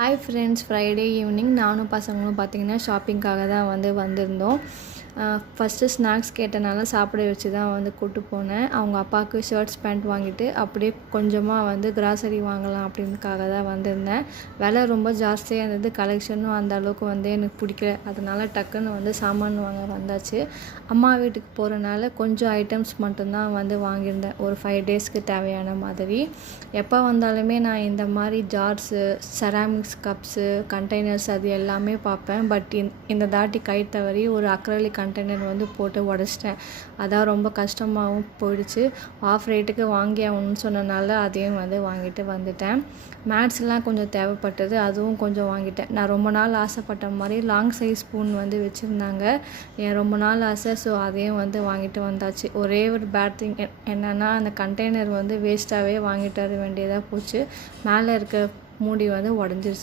Hi friends, Friday evening நானும் பசங்களும் பார்த்திங்கன்னா ஷாப்பிங்காக தான் வந்திருந்தோம். ஃபஸ்ட்டு ஸ்நாக்ஸ் கேட்டனால சாப்பிட வச்சு தான் கூப்பிட்டு போனேன். அவங்க அப்பாவுக்கு ஷர்ட்ஸ் பேண்ட் வாங்கிட்டு அப்படியே கொஞ்சமாக கிராசரி வாங்கலாம் அப்படின்றதுக்காக தான் வந்திருந்தேன். விலை ரொம்ப ஜாஸ்தியாக இருந்தது, கலெக்ஷனும் அந்த அளவுக்கு எனக்கு பிடிக்கல. அதனால் டக்குன்னு சாமான் வாங்க வந்தாச்சு. அம்மா வீட்டுக்கு போகிறனால கொஞ்சம் ஐட்டம்ஸ் மட்டும்தான் வாங்கியிருந்தேன், ஒரு 5 டேஸ்க்கு தேவையான மாதிரி. எப்போ வந்தாலுமே நான் இந்த மாதிரி ஜார்ஸு, செராமிக்ஸ் கப்ஸு, கண்டெய்னர்ஸ் அது எல்லாமே பார்ப்பேன். பட் இந்த தாட்டி கை தவறி ஒரு அக்ரலிக் கண்டெய்னர் போட்டு உடச்சிட்டேன். அதான் ரொம்ப கஷ்டமாகவும் போயிடுச்சு. ஆஃப் ரேட்டுக்கு வாங்கி ஆகணும்னு சொன்னனால அதையும் வாங்கிட்டு வந்துட்டேன். மேட்ஸ்லாம் கொஞ்சம் தேவைப்பட்டது, அதுவும் கொஞ்சம் வாங்கிட்டேன். நான் ரொம்ப நாள் ஆசைப்பட்ட மாதிரி லாங் சைஸ் ஸ்பூன் வச்சுருந்தாங்க. என் ரொம்ப நாள் ஆசை. ஸோ அதையும் வாங்கிட்டு வந்தாச்சு. ஒரே ஒரு பேட் திங் என்னென்னா, அந்த கண்டெய்னர் வேஸ்ட்டாகவே வாங்கிட்டு வர வேண்டியதாக போச்சு. மேலே இருக்க மூடி உடஞ்சிருச்சு.